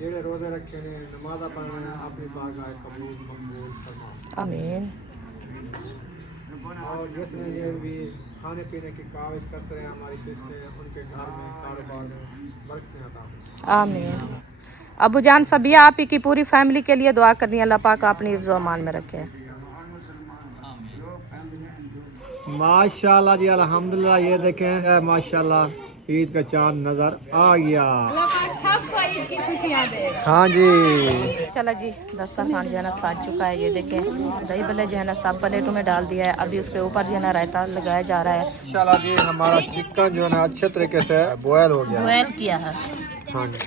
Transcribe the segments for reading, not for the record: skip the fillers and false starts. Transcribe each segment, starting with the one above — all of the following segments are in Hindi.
जेड़े रोजे रखे ने नमाज़ पढ़ने अपनी बारगाह कबूल मकबूल फरमा। आमीन। और जिसने ये भी खाने पीने की काविश करते रहे हमारी सिस्टर उनके घर में कारोबार में बरकतें अता फरमा। आमीन। अबू जान सबिया आप ही की पूरी फैमिली के लिए दुआ करनी है, अल्लाह पाक अपनी हिफ्ज़ व अमान में रखे। माशाल्लाह जी अल्हम्दुलिल्लाह। ये देखें माशाल्लाह ईद का चांद नजर आ गया। सबको ईद की खुशियां दे। हाँ जी चला जी दस्तरखान जो है ना साज चुका है। ये देखें दही भल्ले जो है ना सब प्लेटों में डाल दिया है। अभी उसके ऊपर जो है ना रायता लगाया जा रहा है। माशाल्लाह जी हमारा चिकन जो है ना अच्छे तरीके से बॉयल हो गया। बॉयल किया है। हाँ जी।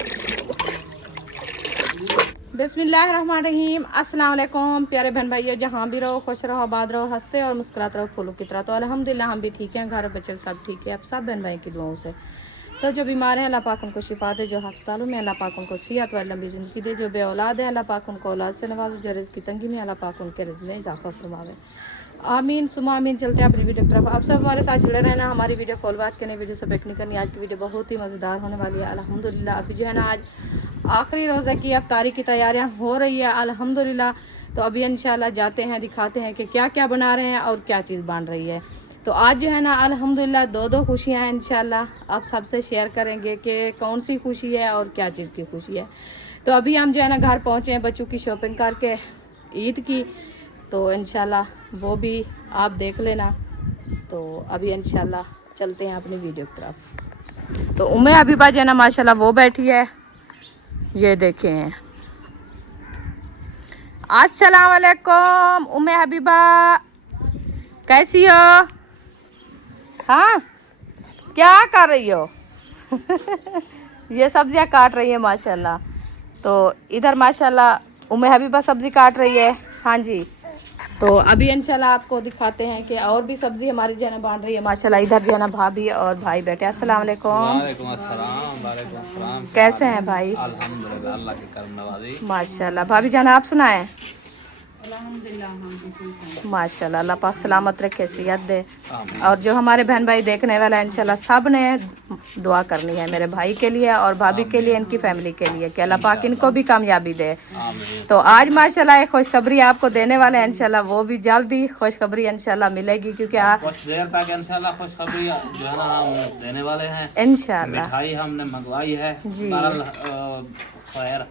बिस्मिल्लाहिर्रहमानिर्रहीम। अस्सलाम वालेकुम प्यारे बहन भाइयों, जहाँ भी रहो खुश रहो, आबाद रहो, हंसते और मुस्कुराते रहो फूलों की तरह। तो अल्हम्दुलिल्लाह हम भी ठीक हैं, घर बच्चे सब ठीक है। अब सब बहन भाई की दुआओं से। तो जो बीमार हैं अल्लाह पाक उनको शिफा दे, जो अस्पतालों में अल्लाह पाक उनको सेहत व लंबी ज़िंदगी दे, जो बे औलाद है अल्लाह पाक उनको औलाद से नवाजे, जो रिज़्क़ की तंगी में अल्लाह पाक उनके रिज़्क़ में इजाफा फरमावे। आमीन सुमा आमीन। चलते हैं अपनी वीडियो की तरफ। आप सब हमारे साथ जुड़े रहना, हमारी वीडियो फॉलो बात करनी, वीडियो से बैक नहीं करनी। आज की वीडियो बहुत ही मज़ेदार होने वाली है अल्हम्दुलिल्लाह। अभी जो है ना आज आखिरी रोज़े की अफ्तारी की तैयारियां हो रही है अल्हम्दुलिल्लाह। तो अभी इंशाल्लाह जाते हैं, दिखाते हैं कि क्या क्या बना रहे हैं और क्या चीज़ बन रही है। तो आज जो है ना अल्हम्दुलिल्लाह दो खुशियां हैं। इंशाल्लाह आप सबसे शेयर करेंगे कि कौन सी खुशी है और क्या चीज़ की खुशी है। तो अभी हम जो है ना घर पहुँचे हैं बच्चों की शॉपिंग करके ईद की। तो इंशाल्लाह वो भी आप देख लेना। तो अभी इंशाल्लाह चलते हैं अपनी वीडियो की तरफ। तो उम्मे हबीबा जो है ना माशाल्लाह वो बैठी है, ये देखें। अस्सलाम वालेकुम उम्मे हबीबा, कैसी हो? हाँ क्या कर रही हो? ये सब्जियां काट रही है माशाल्लाह। तो इधर माशाल्लाह उम्मे हबीबा सब्जी काट रही है। हाँ जी। तो अभी इंशाल्लाह आपको दिखाते हैं कि और भी सब्जी हमारी जो है ना बन रही है माशाल्लाह। इधर जो है ना भाभी और भाई बैठे। अस्सलाम वालेकुम। वालेकुम अस्सलाम। कैसे हैं भाई? अल्हम्दुलिल्लाह अल्लाह की करम नवाजी। माशाल्लाह। भाभी जान आप सुनाएं? माशाल्लाह अल्लाह पाक सलामत रखे, सेहत दे। और जो हमारे बहन भाई देखने वाला है इंशाल्लाह सब ने दुआ करनी है मेरे भाई के लिए और भाभी के लिए, इनकी फैमिली के लिए कि अल्लाह पाक इनको भी कामयाबी दे। तो आज माशाल्लाह एक खुशखबरी आपको देने वाले हैं इंशाल्लाह, वो भी जल्दी खुशखबरी इंशाल्लाह मिलेगी क्योंकि कुछ देर तक इंशाल्लाह खुशखबरी जो है ना हम देने वाले हैं। इंशाल्लाह मिठाई हमने मंगवाई है जी। खैर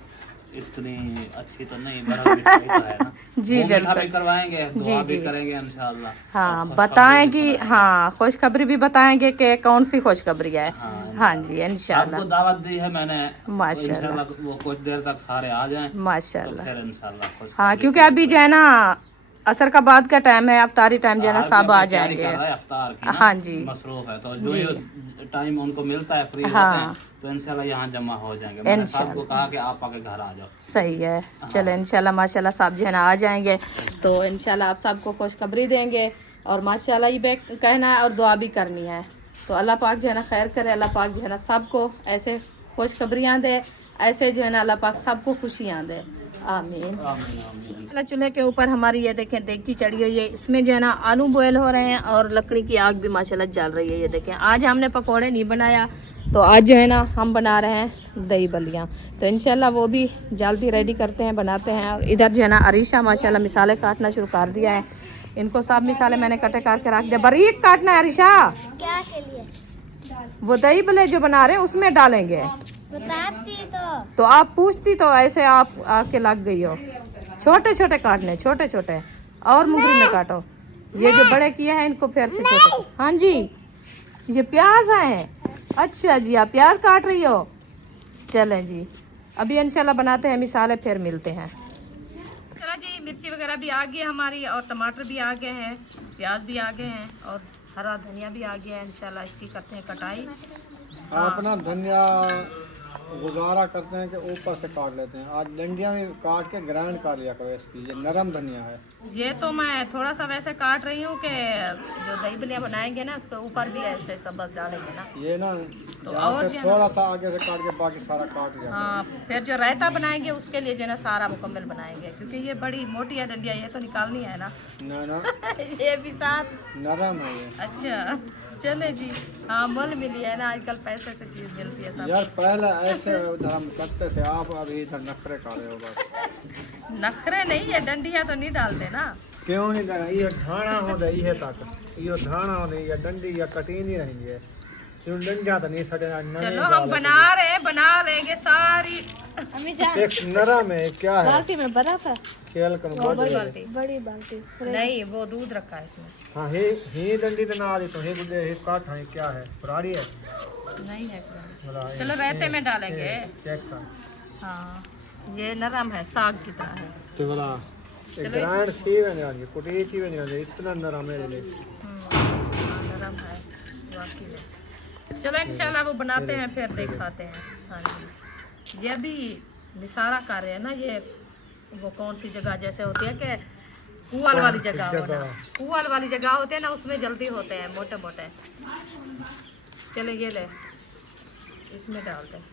इतनी अच्छी तो नहीं, बड़ा मिठाई तो है ना। जी वो मीठा बिल्कुल भी करवाएंगे, जी दुआ भी जी करेंगे इंशाल्लाह। हाँ और खुशखबरी बताएंगी। भी सुनाएंगे। हाँ खुशखबरी भी बताएंगे कि कौन सी खुशखबरी है। हाँ हाँ जी इंशाल्लाह आपको दावत दी है मैंने, माशाल्लाह इंशाल्लाह वो कुछ देर तक सारे आ जाएं तो माशाल्लाह। फिर इंशाल्लाह खुशखबरी हाँ क्योंकि शुरू अभी जो करेंगे। है ना असर का बाद का टाइम है, अफ्तारी टाइम जो है ना हार की सब आ अपनी तैयारी जाएंगे। कर रहा है अफ्तार की ना, हाँ जी मसरूफ है। तो जो जी ये टाइम उनको मिलता है फ्री होते हाँ हैं तो इंशाल्लाह यहाँ जमा हो जाएंगे। मैंने सबको कहा कि आप आके घर आ जाओ। सही है। चलो इंशाल्लाह माशाल्लाह सब जो है ना आ जाएंगे। तो इंशाल्लाह आप सबको खुशखबरी देंगे और माशाल्लाह ये कहना है और दुआ भी करनी है। तो अल्लाह पाक जो है ना खैर करे, अल्लाह पाक जो है ना सबको ऐसे खुशखबरियाँ दे, ऐसे जो है ना अल्लाह पाक सबको खुशियाँ दे। आमीन। चूल्हे के ऊपर हमारी ये देखें देगची चढ़ी हुई है, इसमें जो है ना आलू बॉयल हो रहे हैं और लकड़ी की आग भी माशाल्लाह जल रही है। ये देखें आज हमने पकोड़े नहीं बनाया, तो आज जो है ना हम बना रहे हैं दही बल्लियाँ। तो इंशाल्लाह वो भी जल्दी रेडी करते हैं, बनाते हैं। और इधर जो है ना अरीशा माशाल्लाह मिसाले काटना शुरू कर दिया है। इनको सब मिसाले मैंने कटे करके रख दिया। बारीक काटना है अरीशा। क्या के लिए? वो दही बल्ले जो बना रहे हैं उसमें डालेंगे। बताती तो आप पूछती तो ऐसे आप आके लग गई हो। छोटे छोटे काटने, छोटे छोटे और मुंगरी में काटो। ये जो बड़े किए हैं इनको फिर से छोटे। हाँ जी ये प्याज है। अच्छा जी आप प्याज काट रही हो। चलें जी अभी इंशाल्लाह बनाते हैं मिसाले, फिर मिलते हैं। चलो जी मिर्ची वगैरह भी आ गई है हमारी और टमाटर भी आ गए हैं, प्याज भी आ गए हैं और हरा धनिया भी आ गया है। इंशाल्लाह इसकी करते हैं कटाई। अपना धनिया गुजारा करते हैं कि ऊपर से काट लेते हैं। आज डंडियाँ भी काट के ग्राइंड कर लिया करो इसकी, ये नरम धनिया है। ये तो मैं थोड़ा सा वैसे काट रही हूँ कि जो दही बलियाँ बनाएंगे ना उसके ऊपर भी ऐसे सब्ज़ डालेंगे ना। ये ना तो यहाँ और से जो थोड़ा सा आगे से काट के बाकी सारा काट लिया। हाँ फिर जो रायता बनाएंगे उसके लिए जो है ना सारा मुकम्मल बनाएंगे क्योंकि ये बड़ी मोटी है डंडिया, ये तो निकालनी है ना। ना ये भी साथ। नरम है ये। अच्छा चले जी। हाँ मोल मिली है ना, आजकल पैसे से चीज़ मिलती है सब। यार पहले ऐसे वैसे धर्म करते थे, आप अभी इधर नखरे कर रहे हो बस। नखरे नहीं है, डंडिया तो नहीं डालते ना। क्यों नहीं देना, ये ढाणा हो रही है तक, ये ढाणा हो रही है, डंडी या कटी नहीं रहेंगे, डंडिया तो नहीं सटे। चलो हम बना रहे हैं, बना लेंगे सारी। अम्मी जान एक नरम है, क्या है बाल्टी में बर्फ है, खेल कर बाल्टी बड़ी बाल्टी नहीं, वो दूध रखा है इसमें। हाँ ही डंडी तो ना दी तो ही गुदे ही काट है, क्या है पुरानी है। नहीं है बोला, चलो रहते में डालेंगे। चेक कर हाँ ये नरम है, साग की तरह है। तो बोला ग्राइंड थी बनी कुटी थी बनी, इतना नरम है ले। नरम है वाकई में। चलो इंशाल्लाह वो बनाते हैं फिर दिखाते हैं। हाँ जी, ये भी निसारा कर रहे हैं ना, ये वो कौन सी जगह जैसे होती है कि कुआल वाली जगह हो ना, कुआल वाली जगह होते हैं ना, उसमें जल्दी होते हैं मोटे मोटे। चलो ये ले, इसमें डालते हैं,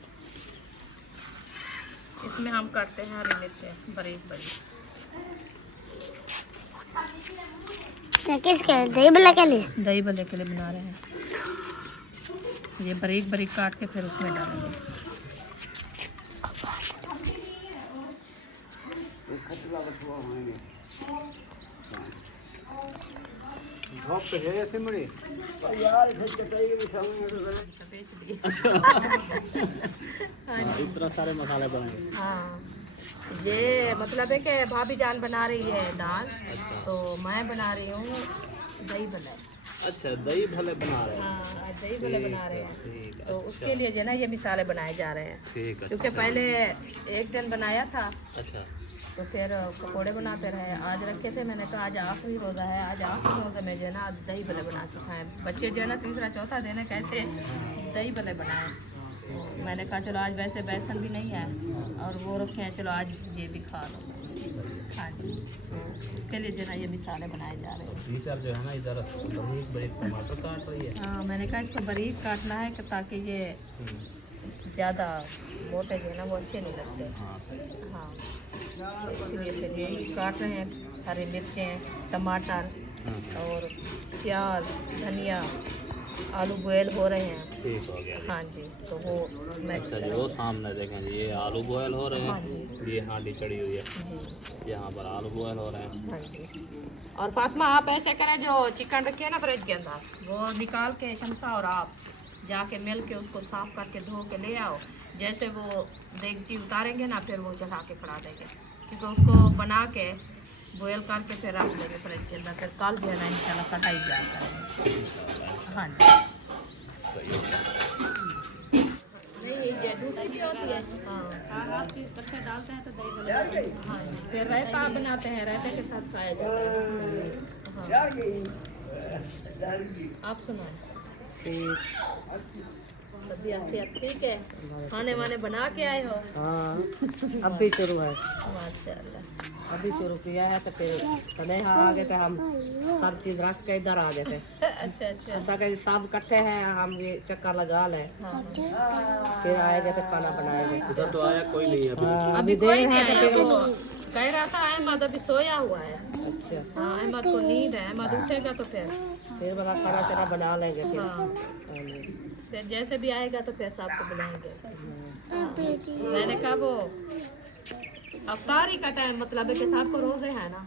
इसमें हम करते हैं हरी मिर्चें बारीक बारीक। किसके दही बल्ला के लिए? दही बल्ले के लिए बना रहे हैं। ये बारीक बारीक काट के फिर उसमें डालेंगे। इतना सारे मसाले बने। हाँ ये मतलब है कि भाभी जान बना रही है दाल, तो मैं बना रही हूँ दही भल्ले। अच्छा दही भले बना रहे हैं। हाँ दही भल्ले बना रहे हैं, ठीक, तो उसके लिए जो है ना ये मिसाले बनाए जा रहे हैं। ठीक है। क्योंकि पहले एक दिन बनाया था, अच्छा तो फिर पकोड़े बनाते रहे। आज रखे थे, मैंने कहा आज आखिरी रोज़ा है, आज आखिरी रोज़ा में जो है ना आज दही भल्ले बना के खाएं। बच्चे जो है ना तीसरा चौथा दिन कहते दही भल्ले बनाए, तो मैंने कहा चलो आज वैसे बेसन भी नहीं है और वो रखे हैं, चलो आज ये भी खा लो। हाँ जी, तो उसके लिए जो है ना ये मिसाले बनाए जा रहे हैं। टीचर जो है ना इधर बारीक बारीक टमाटर काट रही है। हाँ मैंने कहा इसको बारीक काटना है कि ताकि ये ज़्यादा मोटे जो है ना वो अच्छे नहीं लगते। हाँ तो इसलिए फिर यही काट रहे हैं, हरी मिर्चें, टमाटर और प्याज, धनिया, आलू बॉयल हो रहे हैं। ठीक हो गया। हाँ जी, तो वो मैं अच्छा जी, वो सामने देखें जी, ये आलू बॉयल हो रहे हाँ हैं, ये हांडी चढ़ी हुई है, जी यहाँ पर आलू बॉयल हो रहे हैं। हाँ जी। और फातिमा आप ऐसे करें, जो चिकन रखे है ना फ्रिज के अंदर, वो निकाल के शमसा और आप जाके मिल के उसको साफ करके धो के ले आओ। जैसे वो देगची उतारेंगे ना, फिर वो चढ़ा के पड़ा देंगे, क्योंकि उसको बना के बॉयल करके फिर रख देंगे फ्रिज के अंदर। फिर कल जो है ना इंशाल्लाह कढ़ाई तैयार करेंगे। हाँ जी, नहीं ये दूसरी भी होती है। हाँ आप चीज़ कच्चा डालते हैं तो दही भल्ले। हाँ जी, फिर रायता बनाते हैं, रायते के साथ खाया जाता है। हाँ आप सुनाए। तबीयत सेहत ठीक है? खाने वाने बना के आए हो? हाँ अब भी शुरू है, माशाल्लाह। अभी शुरू किया है, तो फिर स्नेहा आ गए थे, हम सब चीज़ रख के इधर आ गए थे। अच्छा अच्छा। ऐसा कहीं सब इकट्ठे हैं, हम ये चक्कर लगा लें, हाँ फिर आएंगे तो खाना बनाएंगे। इधर तो आया कोई नहीं अभी। हाँ, अभी देर कोई नहीं है तो आया, फिर वो कह रहा था अहमद अभी सोया हुआ है। अच्छा हाँ अहमद को नींद है, अहमद उठेगा तो फिर बड़ा खाना शाना बना लेंगे फिर। हाँ फिर जैसे भी आएगा तो फिर सबको बुलाएंगे। हाँ, मैंने कहा वो अफ्तारी का टाइम मतलब है कि सबको रोजे है ना।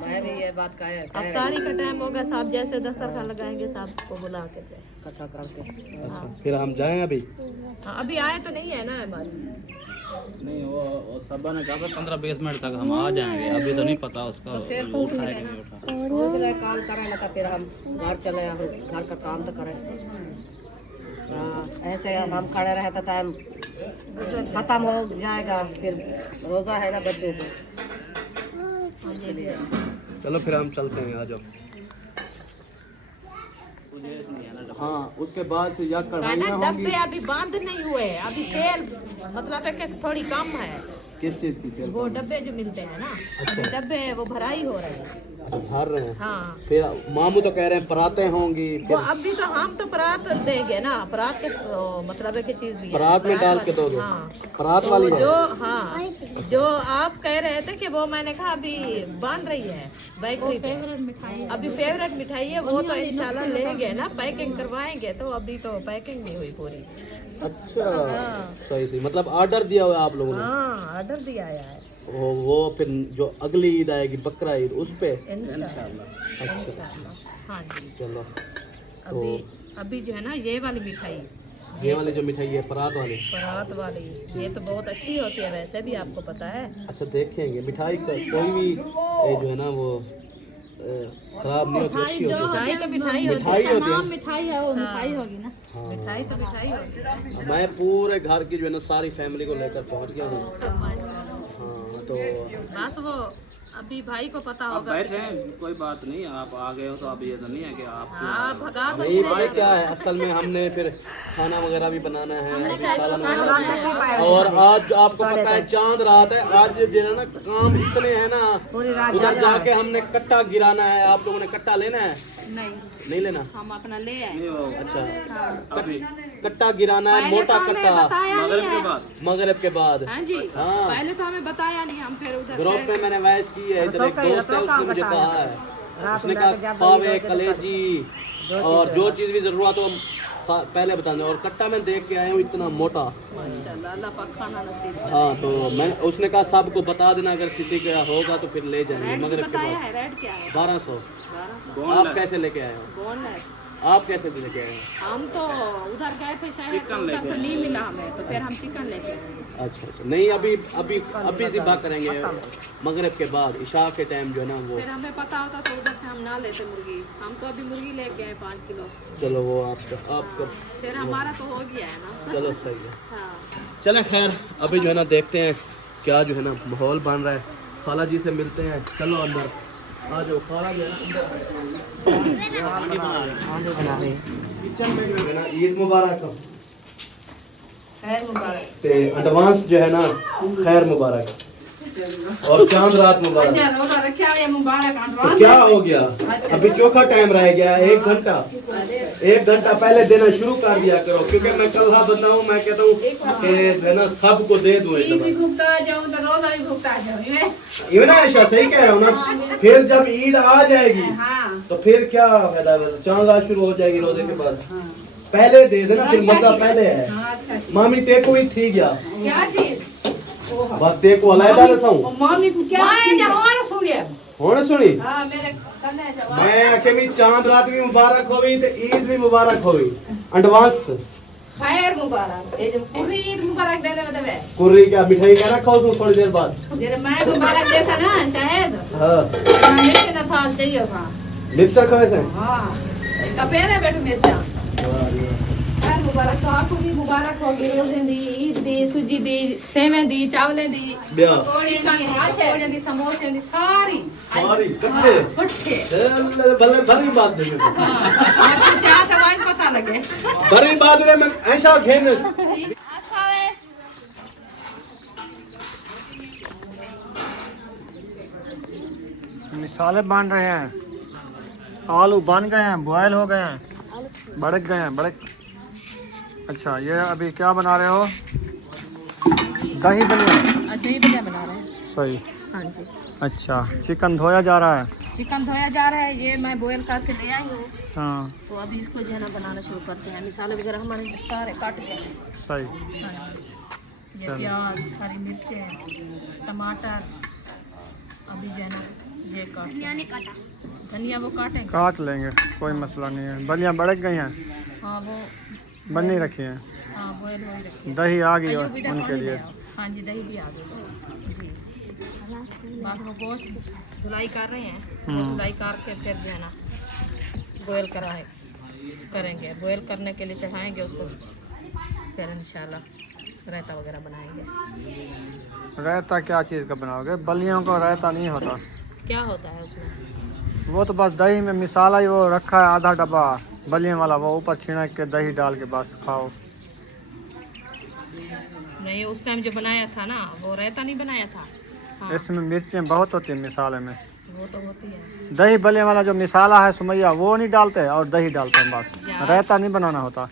मैं भी ये बात कह अफ्तारी का टाइम होगा, सब जैसे दस्तरखान लगाएंगे सबको बुला के फिर। इकट्ठा करके। अच्छा फिर हम जाएं अभी? हाँ, अभी आए तो नहीं है ना अहमद? नहीं वो सबा ने कहा 15-20 मिनट तक हम आ जाएंगे, अभी तो नहीं पता उसका तो फिर उठा है कि नहीं उठा। दूसरा काम करें तो फिर हम घर चले, हम घर का काम तो करें। हाँ ऐसे हम खड़े रहे तो टाइम खत्म हो जाएगा, फिर रोज़ा है ना बच्चों को। चलो फिर हम चलते हैं, आ जाओ। हाँ उसके बाद से या कहना डब्बे अभी बंद नहीं हुए, अभी सेल मतलब है कि थोड़ी कम है, किस चीज की सेल? वो डब्बे जो मिलते हैं ना, अभी डब्बे वो भराई हो रहे हैं। अच्छा भर रहे हैं। हाँ, फिर मामू तो कह रहे हैं पराते होंगी, वो फिर अभी तो हम तो परात देंगे ना, परात के मतलब है कि चीज भी है, परात में डाल के वाली। दोगे? हाँ, परात तो वाली है। जो हाँ जो आप कह रहे थे कि वो मैंने कहा अभी बन रही है बेकरी पे, अभी फेवरेट मिठाई है वो तो इंशाल्लाह लेंगे ना, पैकिंग करवाएंगे, तो अभी तो पैकिंग नहीं हुई पूरी। अच्छा सही सही, मतलब ऑर्डर दिया हुआ है आप लोगों ने? हाँ, ऑर्डर दिया है वो फिर जो अगली ईद आएगी बकरा ईद उस पे इंशाल्लाह। अच्छा हाँ जी, चलो। अभी अभी जो है ना ये वाली मिठाई, ये वाली जो मिठाई है परात वाली, परात वाली, ये तो बहुत अच्छी होती है वैसे भी, आपको पता है। अच्छा देखेंगे मिठाई का कोई भी जो है ना वो खराब नहीं होती, अच्छी होती है। मिठाई तो मिठाई होती मिठाई है, होती है। मिठाई है वो, मिठाई होगी ना, मिठाई तो मिठाई होगी। मैं पूरे घर की जो है ना सारी फैमिली को लेकर पहुंच गया हूँ। हाँ तो बस वो अभी भाई को पता होगा। बैठे कोई बात नहीं, आप आ गए हो तो अब ये तो नहीं है कि आप हाँ, भगा तो नहीं भाई क्या है, असल में हमने फिर खाना वगैरह भी बनाना है, अभी सालन वगैरह भी। और आज आपको पता है चांद रात है, आज जो है ना काम इतने हैं ना, उधर जाके हमने कट्टा गिराना है। आप लोगों ने कट्टा लेना है? नहीं लेना, हम अपना ले आए। नहीं हो अच्छा अभी कट्टा गिराना है, मोटा कट्टा मगरिब के बाद। मगरिब के बाद। हाँ जी, हाँ पहले तो हमें बताया नहीं, हम फिर उधर ग्रुप में मैंने वॉइस की है, इधर एक दोस्त है उसने मुझे कहा है, उसने कहा पावे कलेजी और जो चीज़ भी जरूरत हो पहले बता दें। और कट्टा मैं देख के आया हूँ इतना मोटा, माशाल्लाह, अल्लाह पाक खाना नसीब करे। हाँ तो मैं उसने कहा सबको बता देना, अगर किसी का होगा तो फिर ले जाएंगे रेट मगरिब के बताया बाद। है, रेट क्या है? 1200। 1200 आप कैसे लेके आए हो? बोनलेस। आप कैसे भी लेके आए हो? हम तो उधर गए थे शायद, तो उधर से नहीं मिला हमें, तो फिर हम चिकन लेके आए। अच्छा अच्छा, नहीं अभी अभी अभी ज़िबा करेंगे मगरिब के बाद, इशा के टाइम जो है ना वो। फिर हमें पता होता तो उधर से हम ना लेते मुर्गी, हम तो अभी मुर्गी लेके आए 5 किलो, चलो वो आपका फिर हमारा तो हो गया है ना। चलो सही है। हाँ, चले खैर, अभी जो है ना देखते हैं क्या जो है ना माहौल बन रहा है। खाला जी से मिलते हैं, चलो अंदर आ जाओ। खाला जो है ना अंदर किचन में जो है ना ईद मुबारक हो, ते एडवांस जो है ना खैर मुबारक और चांद रात मुबारक। तो क्या हो गया, अभी चौथा टाइम रह गया, 1 घंटा 1 घंटा पहले देना शुरू कर दिया करो, क्योंकि मैं कल्हा बंदा हूँ, मैं कहता हूँ कि जो है ना सबको दे दूँ। ये ना ऐसा सही कह रहा हूँ ना, फिर जब ईद आ जाएगी तो फिर क्या फायदा, चांद रात शुरू हो जाएगी रोजे के बाद। पहले दे देना, फिर मजा पहले है। मामी ते को ही थी गया क्या चीज? बस ते को अलहदा रसाऊं मामी को क्या सुनिए? होने सुनी हाँ, मेरे करने है जवाब। मैं आके भी चांद रात भी मुबारक होवी ते ईद भी मुबारक होवी एडवांस। खैर मुबारक, ये जो पूरी ईद मुबारक दे दे मतलब है। कुर्री क्या मिठाई क्या रखा उसमें थोड़ी देर बाद? जरा मैं मुबारक जैसा ना शायद, हाँ मिर्च ना थाल चाहिए था। मिर्चा खावे से। हाँ, कपेरे बैठो मिर्चा। खैर मुबारक, तो आपको भी मुबारक होगी, रोज़े दी, ईद दी, सूजी दी, सेवें दी, चावलें दी, ब्याह चिकन दी, पकौड़े दी, समोसे दी, सारी सारी कट्टे कट्टे। भले भरी बात दे आपको चाह तो आज पता लगे। भरी बात रे, मैं ऐसा खेने मिसाले बन रहे हैं, आलू बन गए हैं, बॉयल हो गए हैं, भड़क गए हैं, भड़क। अच्छा ये अभी क्या बना रहे हो? दही बलिया। दही बलिया बना रहे हैं। सही। हाँ जी। अच्छा चिकन धोया जा रहा है। चिकन धोया जा रहा है, ये मैं बॉयल करके ले आई हूँ, हाँ तो अभी इसको जो है ना बनाना शुरू करते हैं। मसाले वगैरह हमारे सारे काट गए हैं। सही। हाँ जी। ये चलो। प्याज, हरी मिर्चें, टमाटर, अभी जो है ना ये काट, धनिया वो काटेंगे, काट लेंगे, कोई मसला नहीं है। बलियाँ भड़क गई हैं, हाँ वो बन नहीं रखी हैं, हाँ बॉयल हो ही रखी। दही आ गई है अयो, इधर उनके पानी लिए। ले आओ। हाँ जी, दही भी आ गई जी। बस वो गोश्त धुलाई कर रहे हैं, वो धुलाई करके फिर जो है ना बॉयल करेंगे। बॉयल करने के लिए चढ़ाएंगे उसको, फिर इंशाल्लाह रायता वगैरह बनाएंगे। रायता क्या चीज़ का बनाओगे? बलियों का रायता नहीं होता। क्या होता है उसमें? वो तो बस दही में मिसाला ही वो रखा है, आधा डब्बा बलियों वाला, वो ऊपर छिड़क के दही डाल के बस खाओ। मैं ये उस टाइम जो बनाया था ना वो रायता नहीं बनाया था। हाँ इसमें मिर्चें बहुत होती है मिसाले में। वो तो होती है। दही भले वाला जो मिसाला है सुमैया वो नहीं डालते और दही डालते हैं बस, रायता नहीं बनाना होता।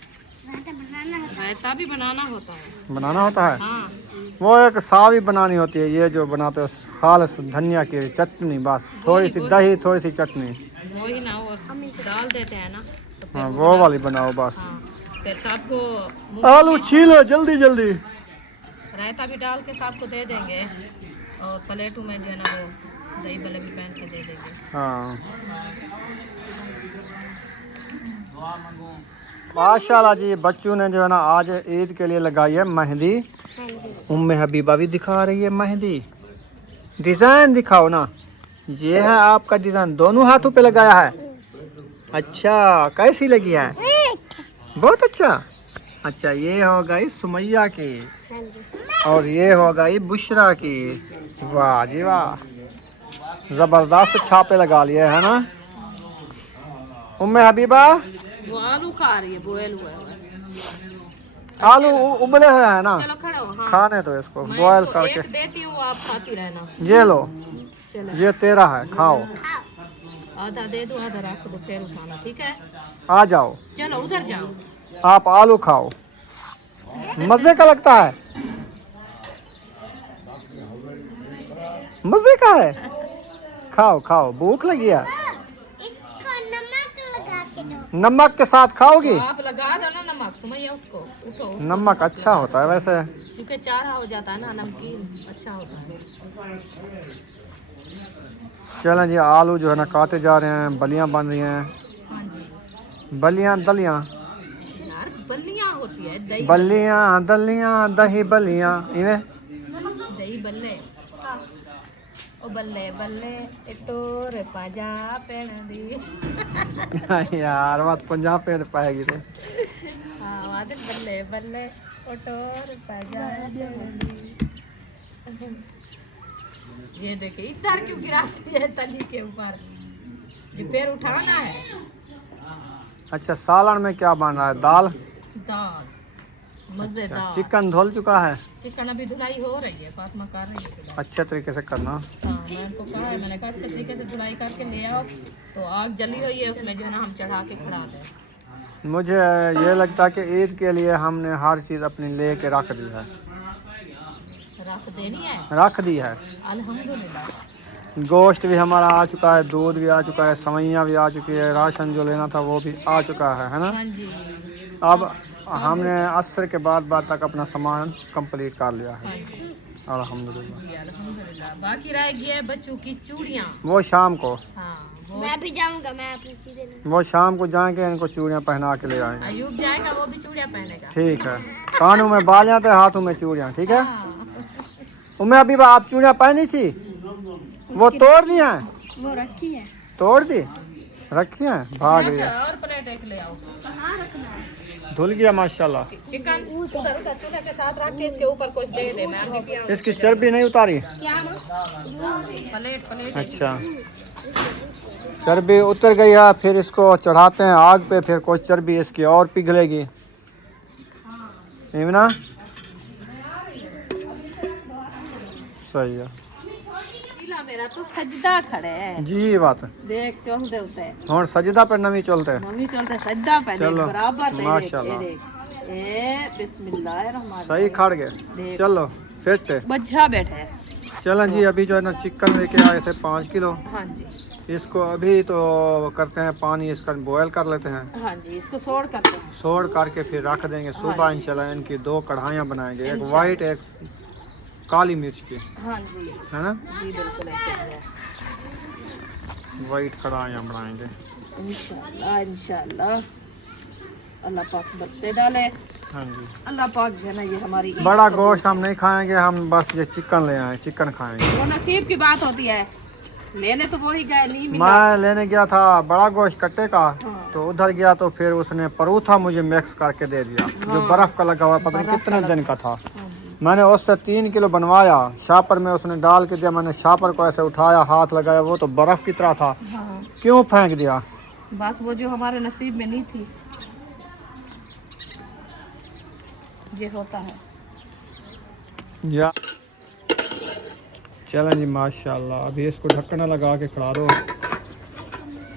रायता भी बनाना होता है। बनाना होता है हाँ वो एक सावी बनानी होती है, ये जो बनाते हो खालिस धनिया की चटनी, बस थोड़ी सी दही थोड़ी सी चटनी। वो ही ना वो डाल देते हैं ना तो फिर हाँ वो वाली बनाओ बस। हाँ फिर सबको आलू छीलो जल्दी जल्दी। रायता भी डाल के सबको दे देंगे और प्लेटों में जो है ना वो दही भले भी पहन के दे देंगे। हाँ माशाल्लाह जी, बच्चों ने जो है ना आज ईद के लिए लगाई है मेहंदी। उम्मे हबीबा भी दिखा रही है मेहंदी। डिज़ाइन दिखाओ ना, ये है आपका डिज़ाइन, दोनों हाथों पे लगाया है। अच्छा कैसी लगी है? बहुत अच्छा। अच्छा ये हो गई सुमैया की और ये हो गई बुशरा की। वाह जी वाह, ज़बरदस्त छापे लगा लिए है ना उम्मे हबीबा। वो आलू खा रही है, बॉयल हुआ है। आलू उबले हुए हैं ना, चलो खड़े हो। हाँ खाने तो इसको मैं बॉयल इसको करके। एक देती हूँ, आप खाती रहना। ये लो, चलो ये तेरा है, खाओ। आधा दे दो आधा रख दो फिर उठाना, ठीक है? आ जाओ, चलो उधर जाओ। आप आलू खाओ, मजे का लगता है, मजे का है। खाओ खाओ, भूख लगी है। इसको नमक लगा के दो। नमक के साथ खाओगी? तो आप लगा दो ना नमक, सुमैया उसको उठो। नमक अच्छा होता है वैसे। क्योंकि चारा हो जाता है ना, नमकीन अच्छा होता है। चलें जी, आलू जो है ना काटे जा रहे हैं, बलियां बन रही हैं। हाँ जी बलियां दलियां, यार बल्लियाँ होती है, दही बलियां दलियां दही बलियां इवें। दही बल्ले। हाँ। ओ बल्ले बल्ले इटोर पाजा पेड़ दी। यार बात पंजाब पे पाएगी तो। हाँ वादे बल्ले बल्ले इटोर पाजा पेड़ दी। ये देखिए इधर क्यों गिराती है तली के ऊपर, ये पैर उठाना है। अच्छा सालन में क्या बन रहा है? दाल, दाल मजेदार। अच्छा, चिकन धुल चुका है, चिकन अभी धुलाई हो रही है, फातिमा कर रही है धुलाई। अच्छे तरीके से करना। हाँ मैं उनको कहा है, मैंने कहा अच्छे तरीके से धुलाई करके ले आओ। तो आग जली हुई है उसमें जो है ना हम चढ़ा के खड़ा दें। मुझे ये लगता है कि ईद के लिए हमने हर चीज़ अपनी ले के रख दी है, रख देनी है। रख दी है। अल्हम्दुलिल्लाह। गोश्त भी हमारा आ चुका है, दूध भी आ चुका है, सवैयाँ भी आ चुकी है, राशन जो लेना था वो भी आ चुका है ना। हाँ जी अब हमने असर के बाद तक अपना सामान कंप्लीट कर लिया हाँ है, जी अल्हम्दुलिल्लाह। जी अल्हम्दुलिल्लाह। बाकी रह गई है बच्चों की चूड़ियाँ। वो शाम को, हाँ वो मैं भी जाऊंगा, मैं अपनी चीजें लूंगा। वो शाम को जाएंगे, इनको चूड़ियाँ पहना के ले आएंगे। अयूब जाएगा वो भी चूड़ियाँ पहनेगा। ठीक है, कानों में बालियाँ थे, हाथों में चूड़ियाँ, ठीक है। हाँ। उम्मे अभी आप चूड़ियाँ पहनी थी, वो तोड़ दी हैं? वो रखी है। तोड़ दी, रखी हैं, भाग रही है। अच्छा, और प्लेट एक ले आओ। कहाँ रखना है? धुल गया माशाल्लाह। चिकन उधर उधर चूल्हे के साथ रख के इसके ऊपर कुछ दे दे, मैं आगे पिया इसकी चर्बी नहीं उतारी? Plate plate. अच्छा, चर्बी उतर गई है, फिर इसको चढ़ाते हैं आग पे, फिर कुछ चर्बी इसकी और पिघलेगी, इमना सही है मेरा तो सजदा खड़े है जी। बात देख चल दे उसे और सजदा पर नवी चलते। मम्मी चलते सजदा पे देख चलो, बराबर दे माशाल्लाह। ए बिस्मिल्लाहिर्रहमानिर्रहीम। सही खड़ गए, देख। चलो फिट। बच्चा बैठे। चलें जी, अभी जो है ना चिकन लेके आए थे 5 किलो। हाँ जी इसको अभी तो करते हैं पानी इसका बॉयल कर लेते हैं, हाँ जी इसको सोड़ करते हैं। सोड़ करके फिर रख देंगे। सुबह इंशाल्लाह इनकी 2 कढ़ाइयाँ बनाएंगे, एक वाइट एक काली मिर्च की, हाँ जी है ना। जी बिल्कुल ऐसे ही है। वाइट कढ़ाइयाँ बनाएंगे इंशाल्लाह इंशाल्लाह। अल्लाह पाक बरकत डाले। हाँ जी। अल्लाह पाक जो है ना ये हमारी ईद बड़ा को- गोश्त हम नहीं खाएंगे, हम बस ये चिकन ले आए, चिकन खाएंगे। वो नसीब की बात होती है, लेने तो वो ही गए नहीं मिला। मैं लेने गया था बड़ा गोश्त कट्टे का, हाँ। तो उधर गया तो फिर उसने परूथा मुझे मिक्स करके दे दिया, जो बर्फ़ का लगा हुआ, पता नहीं कितने दिन का था। हाँ जी। मैंने उससे 3 किलो बनवाया, शापर में उसने डाल के दिया, मैंने शापर को ऐसे उठाया, हाथ लगाया, वो तो बर्फ़ की तरह था। हाँ क्यों फेंक दिया? बस वो जो हमारे नसीब में नहीं थी, ये होता है। या चलें जी माशाल्लाह। अभी इसको ढक्कन लगा के खड़ा दो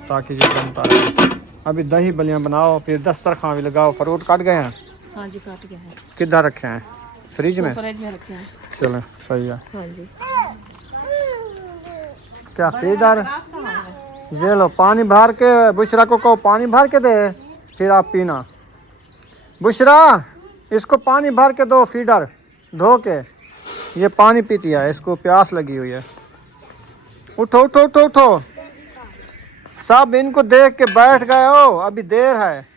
ताकि ये बनता रहे। अभी दही बलियाँ बनाओ, फिर दस्तरखान भी लगाओ। फ्रूट काट गए हैं? हाँ जी काट गया है, किधर रखे हैं? फ्रिज में? फ्रिज में रखे हैं। चलें सही है। हाँ जी। क्या फ्रीजर? ये लो पानी भर के बुशरा को कहो पानी भर के दे, फिर आप पीना। बुशरा इसको पानी भर के दो, फीडर धो के। ये पानी पीती है, इसको प्यास लगी हुई है। उठो उठो उठो उठो। सब इनको देख के बैठ गए हो, अभी देर है।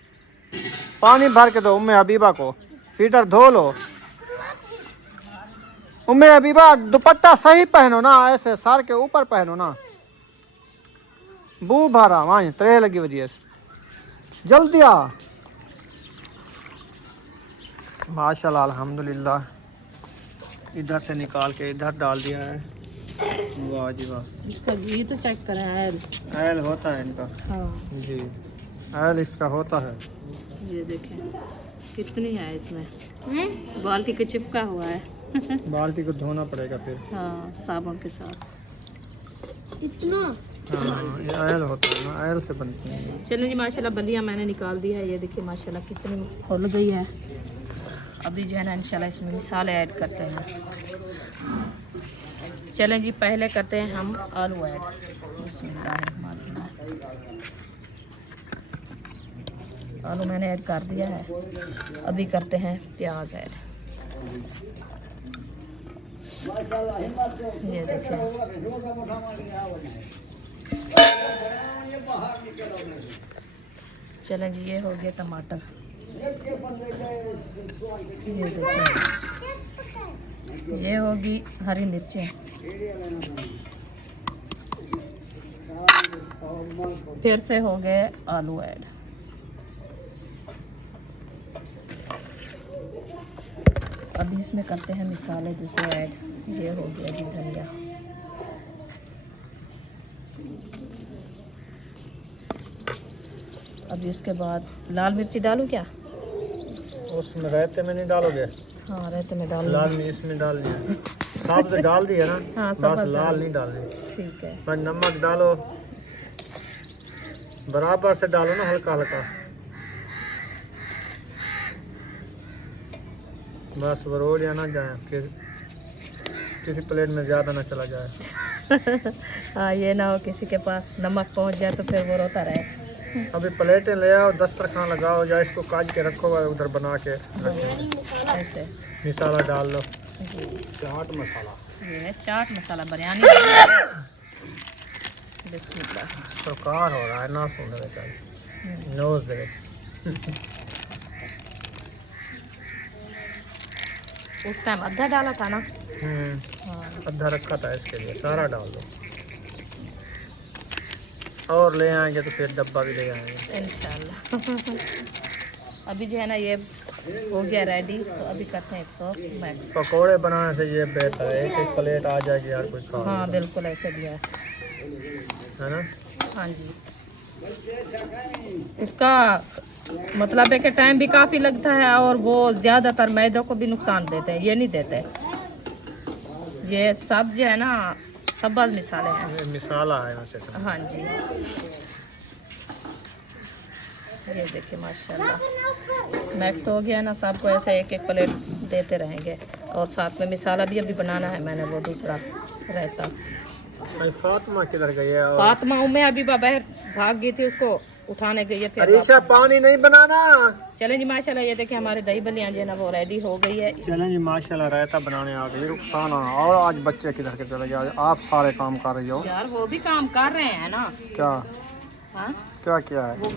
पानी भर के दो उम्मे हबीबा को, फीडर धो लो। उम्मे हबीबा दुपट्टा सही पहनो ना, ऐसे सर के ऊपर पहनो ना। बू भरा वहाँ त्रे लगी वजह से। जल्दी आ। माशाल्लाह अल्हम्दुलिल्लाह। इधर से निकाल के इधर डाल दिया है। वाह जी वाह। इसका घी तो चेक करें। ऐल होता है इनका। हाँ जी ऐल इसका होता है। ये देखें कितनी है इसमें, बाल्टी के चिपका हुआ है। बाल्टी को धोना पड़ेगा फिर। हाँ साबुन के साथ। इतना हाँ ये ऐल होता है ना, ऐल से बनती है। चलिए जी माशाल्लाह बलिया मैंने निकाल दी है। ये देखिए माशाल्लाह कितनी फूल गई है। अभी जो है ना इंशाल्लाह इसमें मिसाले ऐड करते हैं। चलें जी पहले करते हैं हम आलू ऐड। बिस्मिल्लाहिर्रहमानिर्रहीम। आलू मैंने ऐड कर दिया है। अभी करते हैं प्याज ऐड। ये देखिए चलें जी ये हो गया टमाटर। ये देखिए ये होगी हरी मिर्चें। फिर से हो गए आलू ऐड। अभी इसमें करते हैं मिसाले दूसरे ऐड। ये हो गया जी धनिया। अभी उसके बाद लाल मिर्ची डालूं क्या? उसमें रायते में नहीं डालोगे? हाँ रहते में डाल लाल मिर्च इसमें डालनी है। साब से डाल दी है ना? हाँ, बस सब लाल नहीं डालनी। ठीक है। पर नमक डालो बराबर से डालो ना, हल्का हल्का। बस वो रोड या ना जाए, फिर किसी प्लेट में ज़्यादा ना चला जाए। हाँ ये ना हो किसी के पास नमक पहुंच जाए तो फिर वो रोता रहे। अभी प्लेटें ले आओ, दस्तरखान लगाओ, या इसको काट के रखो उधर बना के ऐसे मिसाला डाल लो। चाट मसाला। ये है चाट मसाला बिरयानी। बिस्मिल्लाह। सरकार हो रहा है ना, सुन रहे चाहिए नोज दे। उस टाइम आधा डाला था ना। हाँ आधा रखा था इसके लिए, सारा डाल दो। और ले आएंगे तो फिर डब्बा भी ले आएंगे इंशाल्लाह। अभी जो है ना ये हो गया रेडी। तो अभी करते हैं 100 मैक्स। पकोड़े बनाने से ये बेहतर है, एक एक प्लेट आ जाएगी यार, कोई खा हाँ लेगा, बिल्कुल ऐसे दिया है ना? हाँ जी। इसका मतलब है कि टाइम भी काफ़ी लगता है और वो ज़्यादातर मैदे को भी नुकसान देते हैं, ये नहीं देते। ये सब जो है ना सब्ज़ मिसाले हैं। ये मिसाला है वैसे तो। हाँ जी ये देखिए माशाल्लाह मैक्स हो गया ना। सबको ऐसे एक एक प्लेट देते रहेंगे। और साथ में मिसाला भी अभी बनाना है मैंने, वो दूसरा रहता। भाई फातिमा किधर गई है? और फातिमा उम्मे अभी बाहर भाग गई थी, उसको उठाने गई है। फिर अरीशा पानी नहीं बनाना। चलें जी माशाल्लाह ये देखिए हमारे दही बलियाँ जो है ना वो रेडी हो गई है। चलें जी माशाल्लाह रायता बनाने आ गई रुखसाना। और आज बच्चे किधर के चले गए? आप सारे काम कर रही हो यार वो भी काम कर रहे हैं ना। क्या? हाँ क्या किया है? वो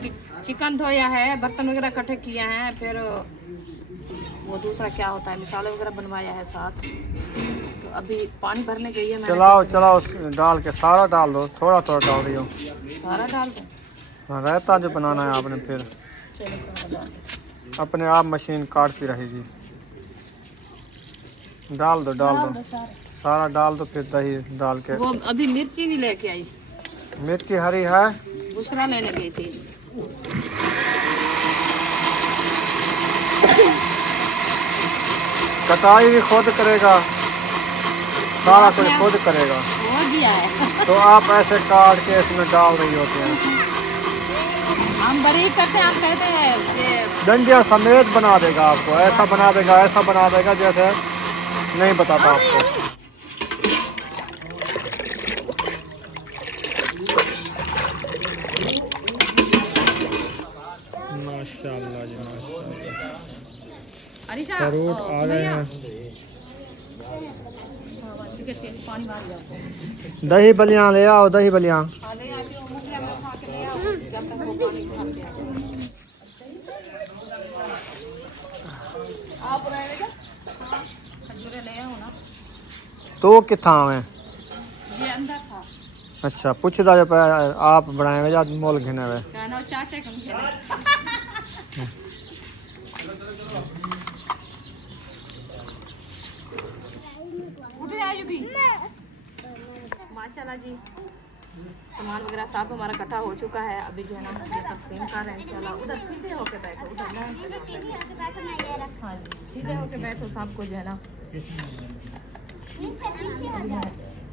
चिकन धोया है, बर्तन वगैरह इकट्ठे किए हैं, फिर वो दूसरा क्या होता है मिसाले वगैरह बनवाया है साथ। तो अभी पानी भरने गई है मैंने। चलाओ चलाओ डाल के सारा डाल दो, थोड़ा थोड़ा डाल रही हो। सारा डाल दो। हाँ, रायता जो बनाना है आपने, फिर चलो सारा डाल दो। अपने आप मशीन काटती रहेगी। डाल दो सारा डाल दो, फिर दही डाल के। वो अभी मिर्ची नहीं लेके आई, मिर्ची हरी है, दूसरा लेने गई थी। कटाई भी खुद करेगा। सारा कुछ खुद करेगा। हो गया है। तो आप ऐसे काट के इसमें डाल रही होती हैं। हम बरीक करते हैं, हम कहते हैं कि डंडिया समेत बना देगा आपको, ऐसा बना देगा, ऐसा बना देगा जैसे नहीं बताता आपको। माशाल्लाह जी माशाल्लाह। अरिशा फ्रूट आ गए हैं। पानी मार जाओ। दही बलियाँ ले आओ, दही बलियाँ। तो कितना है? ये अंदर था। अच्छा पुछदा जो पे आप बनाएंगे या मोल घेने वे? कहना चाचा कम खेले। उठ जाओ भी। माशाल्लाह जी सामान वगैरह सब हमारा इकट्ठा हो चुका है। अभी जो है ना ये तकसीम कर रहे हैं। चलो उधर सीधे होके बैठो, उधर ना। हाँ जी सीधे होके बैठो। सबको जो है ना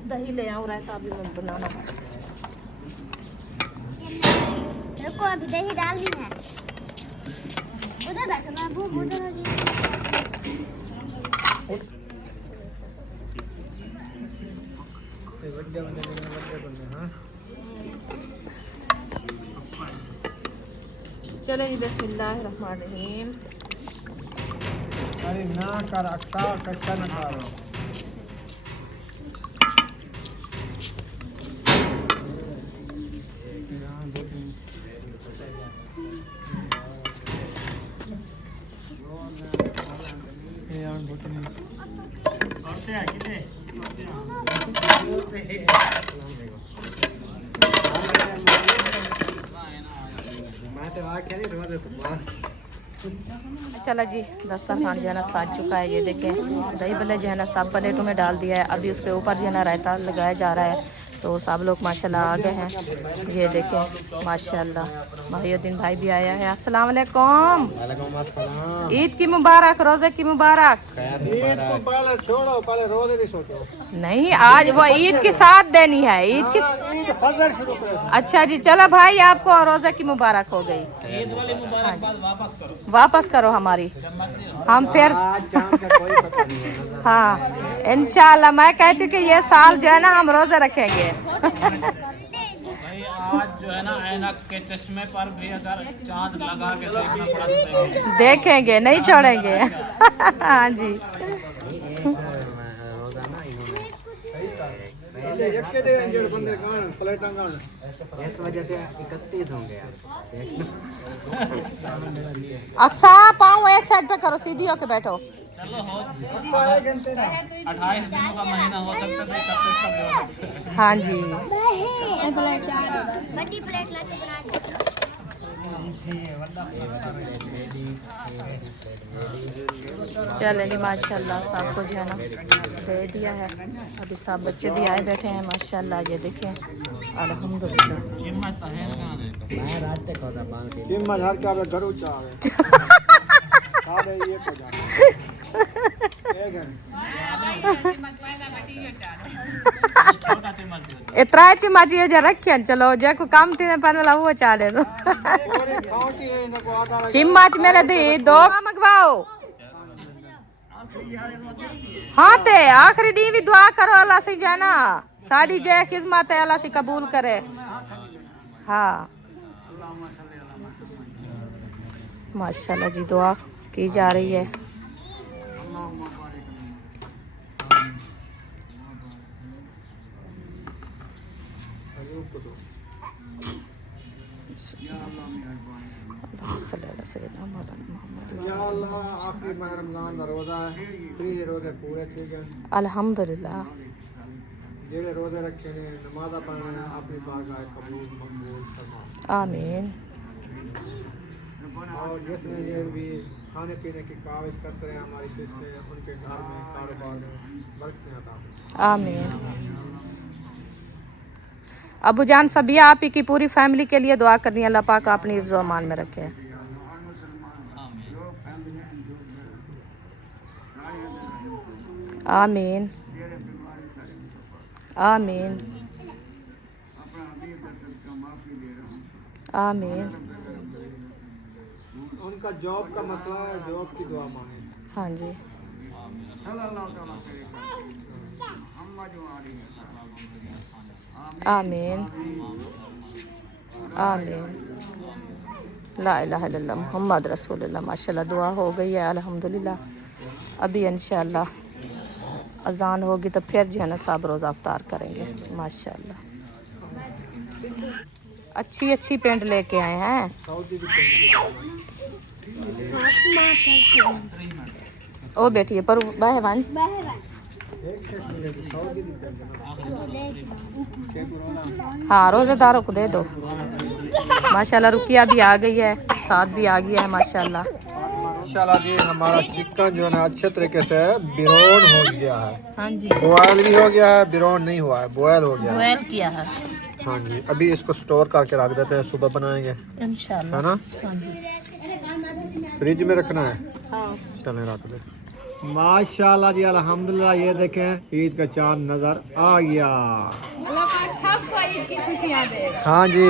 दही ले आओ, रहता अभी बनाना। रुको अभी दही डालनी है। उधर बैठो बाबू, उधर हो जाओ। चले जी बिस्मिल्लाहिर्रहमानिर्रहीम। अरे ना कर अक्सा कच्चा न करो। माशाल्लाह जी दस्तरखान जो है ना साज चुका है। ये देखें दही भल्ले जो है ना सब प्लेटों में डाल दिया है। अभी उसके ऊपर जो है ना रायता लगाया जा रहा है। तो सब लोग माशाल्लाह आ गए हैं। ये देखें माशाल्लाह भाईउद्दीन भाई भी आया है। अस्सलाम वालेकुम। ईद की मुबारक, रोजे की मुबारक। पहले छोड़ो, पहले रोजे भी सोचो। नहीं आज वो ईद की साथ देनी है। ईद की फजर शुरू करो। अच्छा जी चलो भाई आपको रोजे की मुबारक हो गई। हाँ जी वापस करो हमारी। हम फिर हाँ इंशाल्लाह मैं कहती हूँ कि ये साल जो है ना हम रोजे रखेंगे। भाई आज जो है ना ऐनक के चश्मे पर भी अगर चांद लगा के देखना पड़ा तो देखेंगे नहीं छोड़ेंगे। हाँ जी इस वजह से 31 होंगे। अक्सा पाँव एक साइड पे करो, सीधी होके बैठो। चलो हो 28 दिनों का महीना हो सकता है 31 का। हाँ जी बड़ी प्लेट लाके बना दो। चले जी माशाल्लाह सबको जो है ना दे दिया है। अभी सब बच्चे भी आए बैठे हैं माशाल्लाह। ये देखें अल्हम्दुलिल्लाह। जिम्मा हर का घर ऊंचा आवे। सारे ये को जाने। इतना चिम्मच ये जे रखियन चलो जे को काम थी पर वाला वो चाले दो। चिम्मच मेरे दी दो मंगवाओ। हाँ ते आखिरी दी भी दुआ करो अल्लाह से जाना साड़ी जय किस्मत है अल्लाह से कबूल करे। हाँ माशाल्लाह जी दुआ की जा रही है। या अल्लाह आखिरी माह रमजान का रोजा है। 3 रोजे पूरे थे गए अल्हम्दुलिल्लाह। जेड़े रोजे रखे ने नमाज़ पढ़ने अपनी बारगाह कबूल मकबूल फरमा। आमीन। और जिसने ये भी खाने पीने की काविश करते रहे हमारी सिस्टर उनके घर में कारोबार में बरकतें अता फरमा। आमीन। अबू जान सबिया आप ही की पूरी फैमिली के लिए दुआ करनी है। अल्लाह पाक अपनी हिफ्ज़ व अमान में रखे। आमीन। आमीन आमीन। उनका जॉब का मसला है, जॉब की दुआ मांगे। हाँ जी आमीन आमीन। ला इलाहा इल्लल्लाह मुहम्मद रसूलुल्लाह। माशाल्लाह दुआ हो गई है अल्हम्दुलिल्लाह। अभी इंशाल्लाह अजान होगी तो फिर जो है ना सब रोज़ा अफ्तार करेंगे। माशाल्लाह अच्छी अच्छी पेंट लेके आए हैं। ओ बेटी पर बहवान हाँ रोज़ेदारों को दे दो। माशाल्लाह रुकिया भी आ गई है, साथ भी आ गया है माशाल्लाह। माशाल्लाह जी हमारा चिकन जो है ना अच्छे तरीके से बिरोन हो गया है। हाँ जी बॉयल भी हो गया है, बिरोन नहीं हुआ है, बॉयल हो गया है। बॉयल किया है हाँ जी अभी इसको स्टोर करके रख देते हैं, सुबह बनाएंगे इंशाल्लाह। है ना। हाँ जी फ्रिज में रखना है। हाँ चलें रख दे। माशाल्लाह जी अल्हम्दुलिल्लाह। ये देखें ईद का चांद नजर आ गया। अल्लाह पाक सबको ईद की खुशियाँ दे। हाँ जी